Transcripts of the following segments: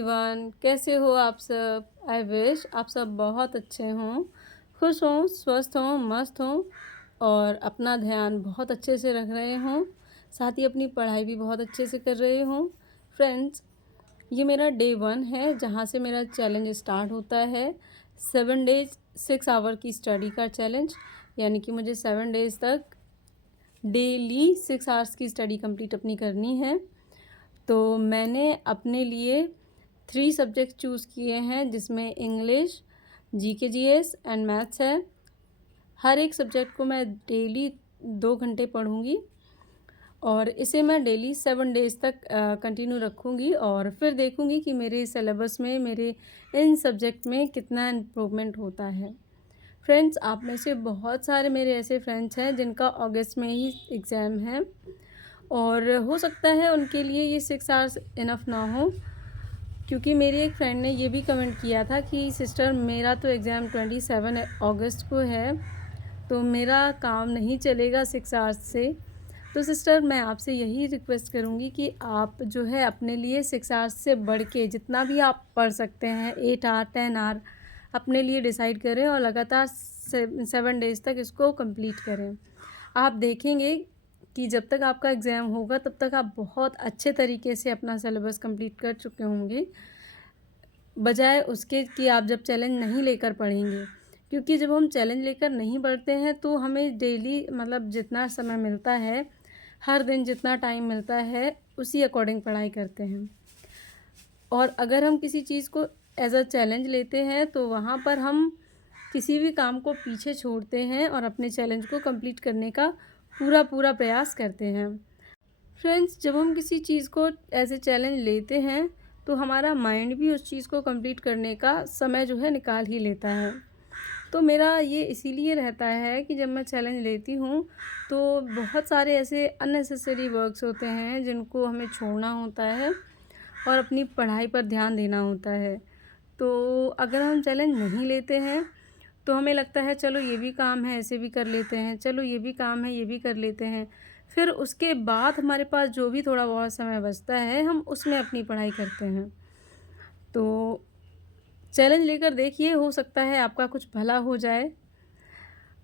Everyone, कैसे हो आप सब। आई विश आप सब बहुत अच्छे हों, खुश हों, स्वस्थ हों, मस्त हों और अपना ध्यान बहुत अच्छे से रख रहे हों, साथ ही अपनी पढ़ाई भी बहुत अच्छे से कर रहे हों। फ्रेंड्स, ये मेरा डे 1 है जहाँ से मेरा चैलेंज स्टार्ट होता है। 7 डेज 6 आवर की स्टडी का चैलेंज, यानी कि मुझे 7 डेज़ तक डेली 6 आवर्स की स्टडी कंप्लीट अपनी करनी है। तो मैंने अपने लिए 3 सब्जेक्ट चूज़ किए हैं, जिसमें English, GK GS and maths है। हर एक सब्जेक्ट को मैं डेली 2 घंटे पढ़ूँगी और इसे मैं डेली 7 डेज़ तक कंटिन्यू रखूँगी और फिर देखूँगी कि मेरे सिलेबस में, मेरे इन सब्जेक्ट में कितना इम्प्रूवमेंट होता है। फ्रेंड्स, आप में से बहुत सारे मेरे ऐसे फ्रेंड्स हैं जिनका अगस्त में ही एग्ज़ाम है और हो सकता है उनके लिए ये 6 आवर्स इनफ ना हो, क्योंकि मेरी एक फ्रेंड ने ये भी कमेंट किया था कि सिस्टर, मेरा तो एग्ज़ाम 27 अगस्त को है, तो मेरा काम नहीं चलेगा 6 आवर्स से। तो सिस्टर, मैं आपसे यही रिक्वेस्ट करूँगी कि आप जो है अपने लिए 6 आवर्स से बढ़ के जितना भी आप पढ़ सकते हैं, 8 आवर 10 आवर अपने लिए डिसाइड करें और लगातार 7 डेज़ तक इसको कंप्लीट करें। आप देखेंगे कि जब तक आपका एग्ज़ाम होगा तब तक आप बहुत अच्छे तरीके से अपना सिलेबस कंप्लीट कर चुके होंगे, बजाय उसके कि आप जब चैलेंज नहीं लेकर पढ़ेंगे। क्योंकि जब हम चैलेंज लेकर नहीं पढ़ते हैं तो हमें डेली मतलब जितना समय मिलता है, हर दिन जितना टाइम मिलता है, उसी अकॉर्डिंग पढ़ाई करते हैं। और अगर हम किसी चीज़ को एज़ अ चैलेंज लेते हैं तो वहाँ पर हम किसी भी काम को पीछे छोड़ते हैं और अपने चैलेंज को कंप्लीट करने का पूरा प्रयास करते हैं। फ्रेंड्स, जब हम किसी चीज़ को एज़ ए चैलेंज लेते हैं तो हमारा माइंड भी उस चीज़ को कंप्लीट करने का समय जो है निकाल ही लेता है। तो मेरा ये इसीलिए रहता है कि जब मैं चैलेंज लेती हूँ तो बहुत सारे ऐसे अननेसेसरी वर्क्स होते हैं जिनको हमें छोड़ना होता है और अपनी पढ़ाई पर ध्यान देना होता है। तो अगर हम चैलेंज नहीं लेते हैं तो हमें लगता है चलो ये भी काम है, ऐसे भी कर लेते हैं, चलो ये भी काम है, ये भी कर लेते हैं। फिर उसके बाद हमारे पास जो भी थोड़ा बहुत समय बचता है, हम उसमें अपनी पढ़ाई करते हैं। तो चैलेंज लेकर देखिए, हो सकता है आपका कुछ भला हो जाए।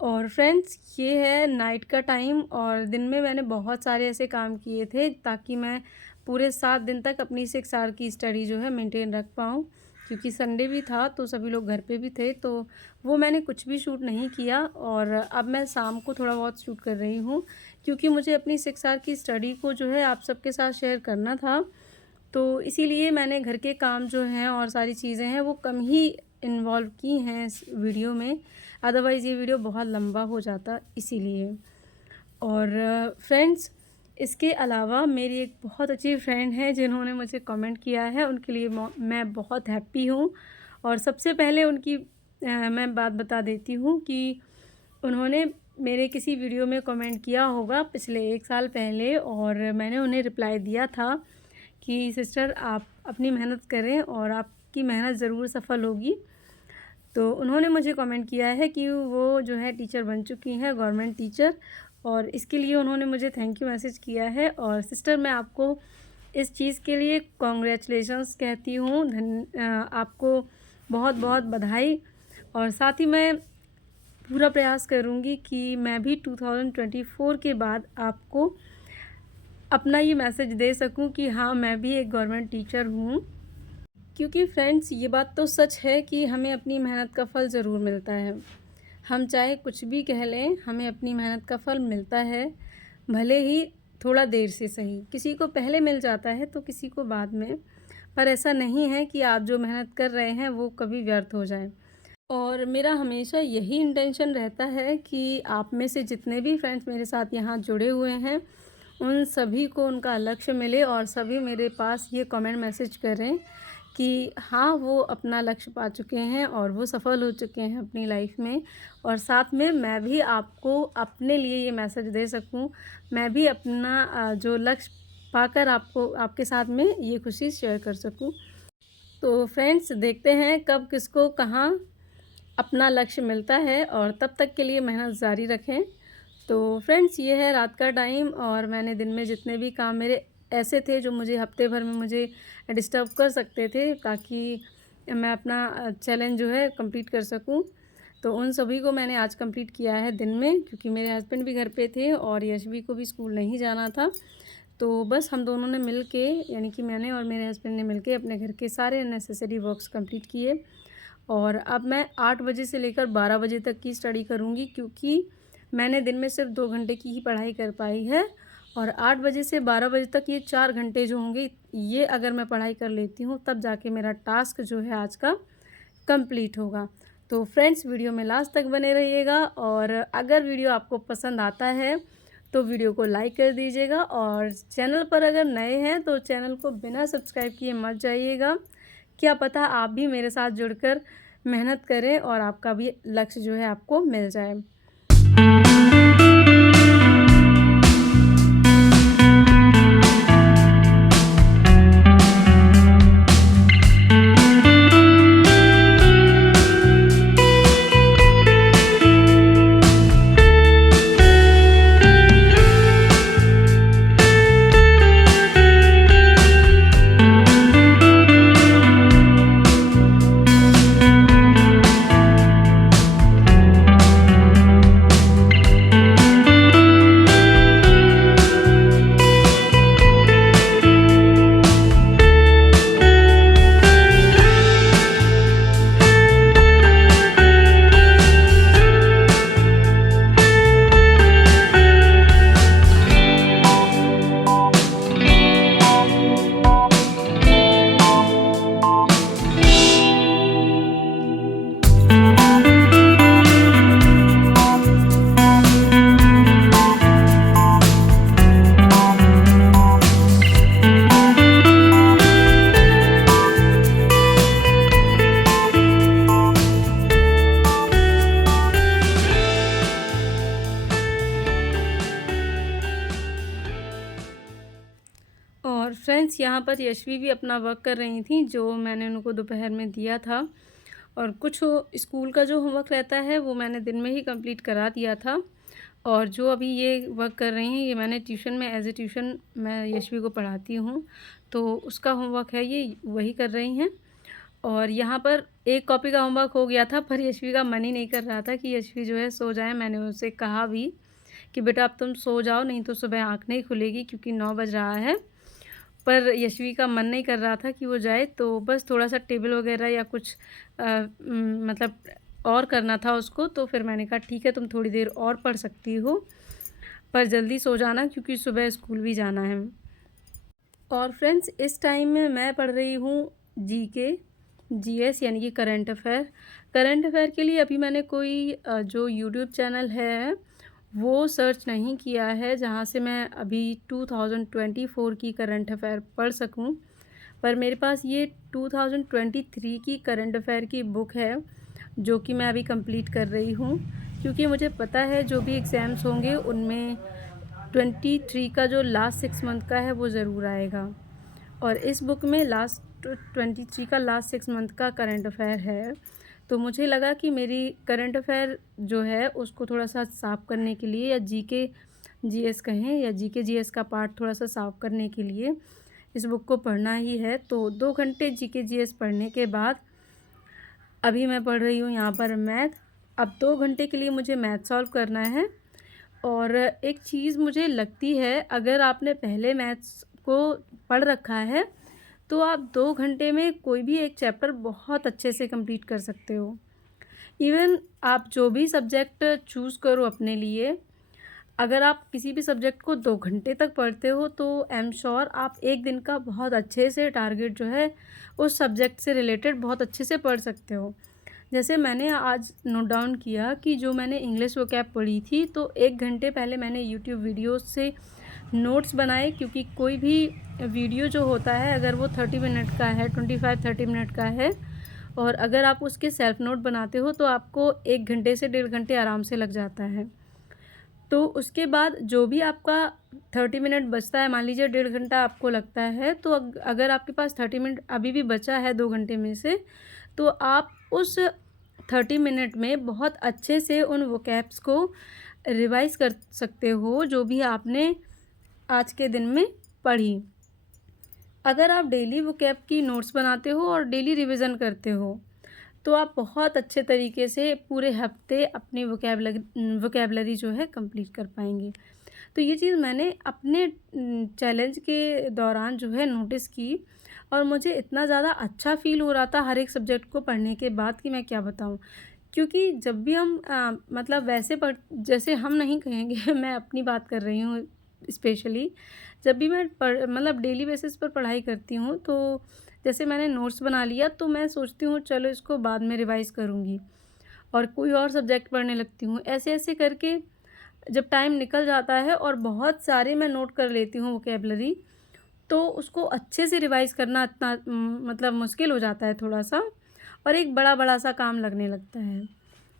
और फ्रेंड्स, ये है नाइट का टाइम और दिन में मैंने बहुत सारे ऐसे काम किए थे ताकि मैं पूरे 7 दिन तक अपनी 6 आवर की स्टडी जो है मेंटेन रख पाऊँ। क्योंकि संडे भी था तो सभी लोग घर पे भी थे, तो वो मैंने कुछ भी शूट नहीं किया और अब मैं शाम को थोड़ा बहुत शूट कर रही हूँ, क्योंकि मुझे अपनी 6 आवर की स्टडी को जो है आप सबके साथ शेयर करना था। तो इसीलिए मैंने घर के काम जो हैं और सारी चीज़ें हैं वो कम ही इन्वॉल्व की हैं इस वीडियो में, अदरवाइज़ ये वीडियो बहुत लंबा हो जाता इसीलिए। और फ्रेंड्स, इसके अलावा मेरी एक बहुत अच्छी फ्रेंड है जिन्होंने मुझे कमेंट किया है, उनके लिए मैं बहुत हैप्पी हूँ। और सबसे पहले उनकी मैं बात बता देती हूँ कि उन्होंने मेरे किसी वीडियो में कमेंट किया होगा पिछले 1 साल पहले और मैंने उन्हें रिप्लाई दिया था कि सिस्टर, आप अपनी मेहनत करें और आपकी मेहनत ज़रूर सफल होगी। तो उन्होंने मुझे कमेंट किया है कि वो जो है टीचर बन चुकी हैं, गवर्नमेंट टीचर, और इसके लिए उन्होंने मुझे थैंक यू मैसेज किया है। और सिस्टर, मैं आपको इस चीज़ के लिए कॉन्ग्रेचुलेशंस कहती हूँ, आपको बहुत बहुत बधाई। और साथ ही मैं पूरा प्रयास करूँगी कि मैं भी 2024 के बाद आपको अपना ये मैसेज दे सकूँ कि हाँ, मैं भी एक गवर्नमेंट टीचर हूँ। क्योंकि फ्रेंड्स, ये बात तो सच है कि हमें अपनी मेहनत का फल ज़रूर मिलता है। हम चाहे कुछ भी कह लें, हमें अपनी मेहनत का फल मिलता है, भले ही थोड़ा देर से सही। किसी को पहले मिल जाता है तो किसी को बाद में, पर ऐसा नहीं है कि आप जो मेहनत कर रहे हैं वो कभी व्यर्थ हो जाए। और मेरा हमेशा यही इंटेंशन रहता है कि आप में से जितने भी फ्रेंड्स मेरे साथ यहाँ जुड़े हुए हैं, उन सभी को उनका लक्ष्य मिले और सभी मेरे पास ये कमेंट मैसेज करें कि हाँ, वो अपना लक्ष्य पा चुके हैं और वो सफल हो चुके हैं अपनी लाइफ में। और साथ में मैं भी आपको अपने लिए ये मैसेज दे सकूं, मैं भी अपना जो लक्ष्य पाकर आपको, आपके साथ में ये खुशी शेयर कर सकूं। तो फ्रेंड्स, देखते हैं कब किसको कहाँ अपना लक्ष्य मिलता है और तब तक के लिए मेहनत जारी रखें। तो फ्रेंड्स, ये है रात का टाइम और मैंने दिन में जितने भी काम मेरे ऐसे थे जो मुझे हफ्ते भर में मुझे डिस्टर्ब कर सकते थे, ताकि मैं अपना चैलेंज जो है कंप्लीट कर सकूं। तो उन सभी को मैंने आज कंप्लीट किया है दिन में, क्योंकि मेरे हस्बैंड भी घर पे थे और यशवी को भी स्कूल नहीं जाना था। तो बस हम दोनों ने मिल के, यानी कि मैंने और मेरे हस्बैंड ने मिल के अपने घर के सारे नेसेसरी वर्क्स कंप्लीट किए। और अब मैं 8 बजे से लेकर 12 बजे तक की स्टडी करूँगी, क्योंकि मैंने दिन में सिर्फ 2 घंटे की ही पढ़ाई कर पाई है। और 8 बजे से 12 बजे तक ये 4 घंटे जो होंगे, ये अगर मैं पढ़ाई कर लेती हूँ तब जाके मेरा टास्क जो है आज का कंप्लीट होगा। तो फ्रेंड्स, वीडियो में लास्ट तक बने रहिएगा, और अगर वीडियो आपको पसंद आता है तो वीडियो को लाइक कर दीजिएगा, और चैनल पर अगर नए हैं तो चैनल को बिना सब्सक्राइब किए मत जाइएगा। क्या पता आप भी मेरे साथ जुड़कर मेहनत करें और आपका भी लक्ष्य जो है आपको मिल जाए। और फ्रेंड्स, यहाँ पर यशवी भी अपना वर्क कर रही थी जो मैंने उनको दोपहर में दिया था। और कुछ स्कूल का जो होमवर्क रहता है वो मैंने दिन में ही कंप्लीट करा दिया था। और जो अभी ये वर्क कर रही हैं, ये मैंने ट्यूशन में एज ए ट्यूशन मैं यशवी को पढ़ाती हूँ, तो उसका होमवर्क है, ये वही कर रही हैं। और यहाँ पर एक कॉपी का होमवर्क हो गया था, पर यशवी का मन ही नहीं कर रहा था कि यशवी जो है सो जाए। मैंने उनसे कहा भी कि बेटा अब तुम सो जाओ, नहीं तो सुबह आँख नहीं खुलेगी, क्योंकि 9 बज रहा है। पर यशवी का मन नहीं कर रहा था कि वो जाए, तो बस थोड़ा-सा टेबल वगैरह या कुछ मतलब और करना था उसको। तो फिर मैंने कहा ठीक है, तुम थोड़ी देर और पढ़ सकती हो, पर जल्दी सो जाना क्योंकि सुबह स्कूल भी जाना है। और फ्रेंड्स, इस टाइम में मैं पढ़ रही हूँ जीके, जीएस यानी कि करंट अफ़ेयर। करंट अफ़ेयर के लिए अभी मैंने कोई जो यूट्यूब चैनल है वो सर्च नहीं किया है जहाँ से मैं अभी 2024 की करंट अफ़ेयर पढ़ सकूं। पर मेरे पास ये 2023 की करंट अफ़ेयर की बुक है, जो कि मैं अभी कंप्लीट कर रही हूँ, क्योंकि मुझे पता है जो भी एग्ज़ाम्स होंगे उनमें 23 का जो लास्ट 6 मंथ का है वो ज़रूर आएगा। और इस बुक में लास्ट 23 का लास्ट 6 मंथ का करंट अफ़ेयर है। तो मुझे लगा कि मेरी करंट अफ़ेयर जो है उसको थोड़ा-सा साफ़ करने के लिए, या जीके जीएस कहें, या जीके जीएस का पार्ट थोड़ा-सा साफ़ करने के लिए इस बुक को पढ़ना ही है। तो 2 घंटे जीके जीएस पढ़ने के बाद अभी मैं पढ़ रही हूँ यहाँ पर मैथ। अब 2 घंटे के लिए मुझे मैथ सॉल्व करना है। और एक चीज़ मुझे लगती है, अगर आपने पहले मैथ्स को पढ़ रखा है तो आप 2 घंटे में कोई भी एक चैप्टर बहुत अच्छे से कंप्लीट कर सकते हो। इवन आप जो भी सब्जेक्ट चूज़ करो अपने लिए, अगर आप किसी भी सब्जेक्ट को 2 घंटे तक पढ़ते हो तो आई एम श्योर आप एक दिन का बहुत अच्छे से टारगेट जो है उस सब्जेक्ट से रिलेटेड बहुत अच्छे से पढ़ सकते हो। जैसे मैंने आज नोट डाउन किया कि जो मैंने इंग्लिश वोकैब पढ़ी थी, तो 1 घंटे पहले मैंने यूट्यूब वीडियोस से नोट्स बनाए, क्योंकि कोई भी वीडियो जो होता है अगर वो 30 मिनट का है, 25-30 मिनट का है, और अगर आप उसके सेल्फ नोट बनाते हो तो आपको 1 घंटे से 1.5 घंटे आराम से लग जाता है। तो उसके बाद जो भी आपका 30 मिनट बचता है, मान लीजिए 1.5 घंटा आपको लगता है, तो अगर आपके पास 30 मिनट अभी भी बचा है 2 घंटे में से, तो आप उस 30 मिनट में बहुत अच्छे से उन वोकैब्स को रिवाइज़ कर सकते हो जो भी आपने आज के दिन में पढ़ी। अगर आप डेली वोकैब की नोट्स बनाते हो और डेली रिवीजन करते हो, तो आप बहुत अच्छे तरीके से पूरे हफ्ते अपनी वोकैबलरी जो है कंप्लीट कर पाएँगे। तो ये चीज़ मैंने अपने चैलेंज के दौरान जो है नोटिस की और मुझे इतना ज़्यादा अच्छा फ़ील हो रहा था हर एक सब्जेक्ट को पढ़ने के बाद कि मैं क्या बताऊँ। क्योंकि जब भी हम मतलब वैसे पढ़ जैसे हम नहीं कहेंगे मैं अपनी बात कर रही हूँ स्पेशली। जब भी मैं मतलब डेली बेसिस पर पढ़ाई करती हूँ, तो जैसे मैंने नोट्स बना लिया तो मैं सोचती हूँ चलो इसको बाद में रिवाइज़ करूँगी और कोई और सब्जेक्ट पढ़ने लगती हूँ। ऐसे-ऐसे करके जब टाइम निकल जाता है और बहुत सारे मैं नोट कर लेती हूँ वोकैब्लरी, तो उसको अच्छे से रिवाइज़ करना इतना मतलब मुश्किल हो जाता है थोड़ा-सा और एक बड़ा-बड़ा सा काम लगने लगता है।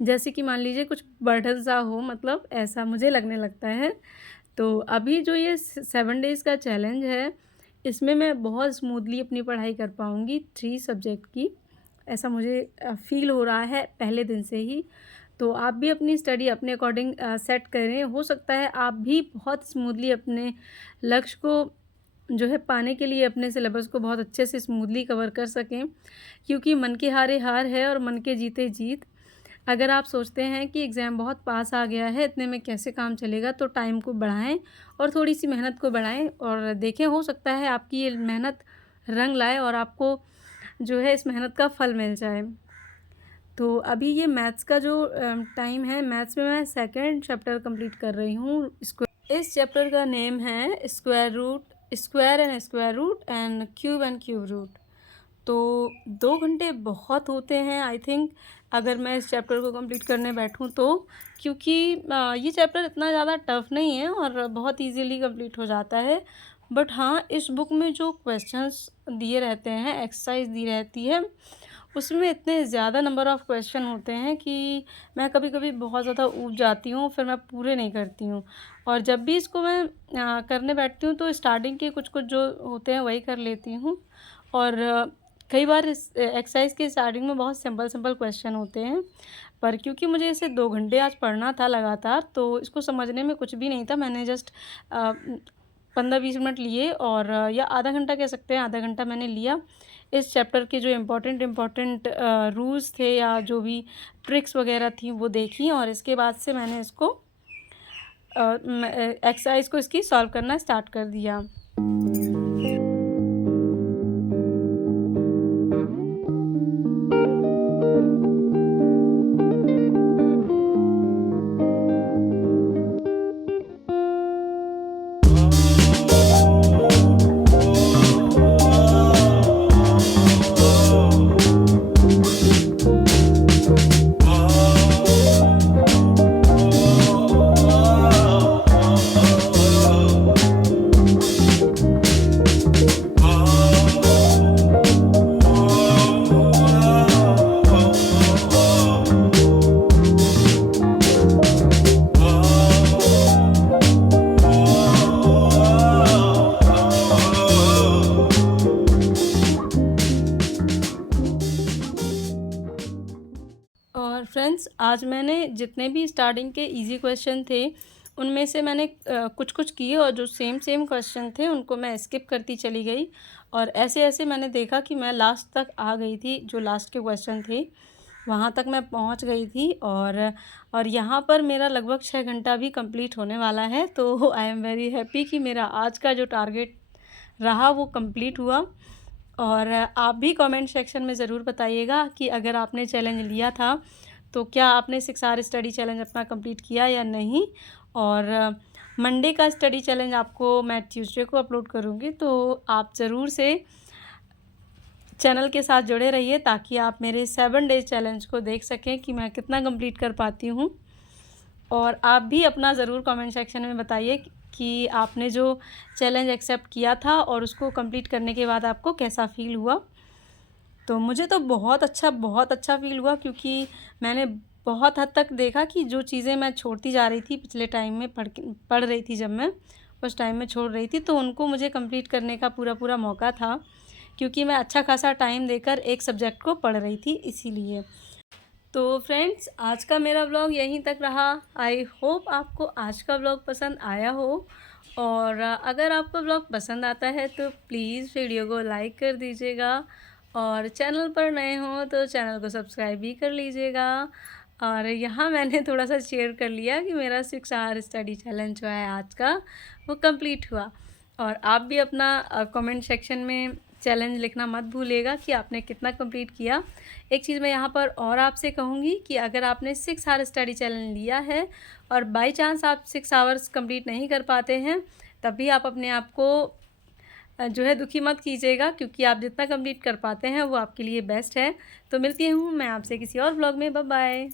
जैसे कि मान लीजिए कुछ बर्डन सा हो, मतलब ऐसा मुझे लगने लगता है। तो अभी जो ये 7 डेज़ का चैलेंज है, इसमें मैं बहुत स्मूथली अपनी पढ़ाई कर पाऊँगी 3 सब्जेक्ट की, ऐसा मुझे फ़ील हो रहा है पहले दिन से ही। तो आप भी अपनी स्टडी अपने अकॉर्डिंग सेट करें। हो सकता है आप भी बहुत स्मूथली अपने लक्ष्य को जो है पाने के लिए अपने सिलेबस को बहुत अच्छे से स्मूथली कवर कर सकें, क्योंकि मन के हारे हार है और मन के जीते जीत। अगर आप सोचते हैं कि एग्ज़ाम बहुत पास आ गया है, इतने में कैसे काम चलेगा, तो टाइम को बढ़ाएँ और थोड़ी-सी मेहनत को बढ़ाएँ और देखें, हो सकता है आपकी ये मेहनत रंग लाए और आपको जो है इस मेहनत का फल मिल जाए। तो अभी ये मैथ्स का जो टाइम है, मैथ्स में मैं सेकंड चैप्टर कंप्लीट कर रही हूँ। इस चैप्टर का नेम है square and cube and cube root. तो 2 घंटे बहुत होते हैं आई थिंक, अगर मैं इस चैप्टर को कंप्लीट करने बैठूँ तो, क्योंकि ये चैप्टर इतना ज़्यादा टफ नहीं है और बहुत इजीली कंप्लीट हो जाता है। बट हाँ, इस बुक में जो क्वेश्चंस दिए रहते हैं, एक्सरसाइज दी रहती है, उसमें इतने ज़्यादा नंबर ऑफ़ क्वेश्चन होते हैं कि मैं कभी-कभी बहुत ज़्यादा ऊब जाती हूँ, फिर मैं पूरे नहीं करती हूँ। और जब भी इसको मैं करने बैठती हूँ तो स्टार्टिंग के कुछ-कुछ जो होते हैं वही कर लेती हूँ और कई बार इस एक्सरसाइज के स्टार्टिंग में बहुत सिंपल-सिंपल क्वेश्चन होते हैं, पर क्योंकि मुझे इसे 2 घंटे आज पढ़ना था लगातार, तो इसको समझने में कुछ भी नहीं था। मैंने जस्ट 15-20 मिनट लिए और या आधा घंटा कह सकते हैं, आधा घंटा मैंने लिया। इस चैप्टर के जो इम्पोर्टेंट रूल्स थे या जो भी ट्रिक्स वगैरह थी वो देखी और इसके बाद से मैंने इसको एक्सरसाइज को इसकी सॉल्व करना स्टार्ट कर दिया। और फ्रेंड्स, आज मैंने जितने भी स्टार्टिंग के इजी क्वेश्चन थे, उनमें से मैंने कुछ-कुछ किए और जो सेम क्वेश्चन थे उनको मैं स्किप करती चली गई और ऐसे-ऐसे मैंने देखा कि मैं लास्ट तक आ गई थी, जो लास्ट के क्वेश्चन थे, वहाँ तक मैं पहुँच गई थी और यहाँ पर मेरा लगभग 6 घंटा भी कंप्लीट होने वाला है। तो आई एम वेरी हैप्पी कि मेरा आज का जो टारगेट रहा वो कंप्लीट हुआ। और आप भी कमेंट सेक्शन में ज़रूर बताइएगा कि अगर आपने चैलेंज लिया था, तो क्या आपने 6 आवर स्टडी चैलेंज अपना कंप्लीट किया या नहीं? और मंडे का स्टडी चैलेंज आपको मैं ट्यूसडे को अपलोड करूँगी, तो आप ज़रूर से चैनल के साथ जुड़े रहिए ताकि आप मेरे 7 डेज़ चैलेंज को देख सकें कि मैं कितना कंप्लीट कर पाती हूँ। और आप भी अपना ज़रूर कमेंट सेक्शन में बताइए कि आपने जो चैलेंज एक्सेप्ट किया था और उसको कंप्लीट करने के बाद आपको कैसा फ़ील हुआ। तो मुझे तो बहुत अच्छा फ़ील हुआ, क्योंकि मैंने बहुत हद तक देखा कि जो चीज़ें मैं छोड़ती जा रही थी पिछले टाइम में पढ़ रही थी, जब मैं उस टाइम में छोड़ रही थी, तो उनको मुझे कंप्लीट करने का पूरा मौका था, क्योंकि मैं अच्छा खासा टाइम देकर एक सब्जेक्ट को पढ़ रही थी इसीलिए। तो फ्रेंड्स, आज का मेरा व्लॉग यहीं तक रहा। आई होप आपको आज का व्लॉग पसंद आया हो, और अगर आपको व्लॉग पसंद आता है तो प्लीज़ वीडियो को लाइक कर दीजिएगा, और चैनल पर नए हों तो चैनल को सब्सक्राइब भी कर लीजिएगा। और यहाँ मैंने थोड़ा सा शेयर कर लिया कि मेरा 6 आवर स्टडी चैलेंज जो है आज का, वो कंप्लीट हुआ। और आप भी अपना कमेंट सेक्शन में चैलेंज लिखना मत भूलिएगा कि आपने कितना कंप्लीट किया। एक चीज़ मैं यहाँ पर और आपसे कहूँगी कि अगर आपने 6 आवर स्टडी चैलेंज लिया है और बाई चांस आप 6 आवर्स कंप्लीट नहीं कर पाते हैं, तब भी आप अपने आप को जो है दुखी मत कीजिएगा, क्योंकि आप जितना कंप्लीट कर पाते हैं वो आपके लिए बेस्ट है। तो मिलती हूँ मैं आपसे किसी और व्लॉग में। Bye bye.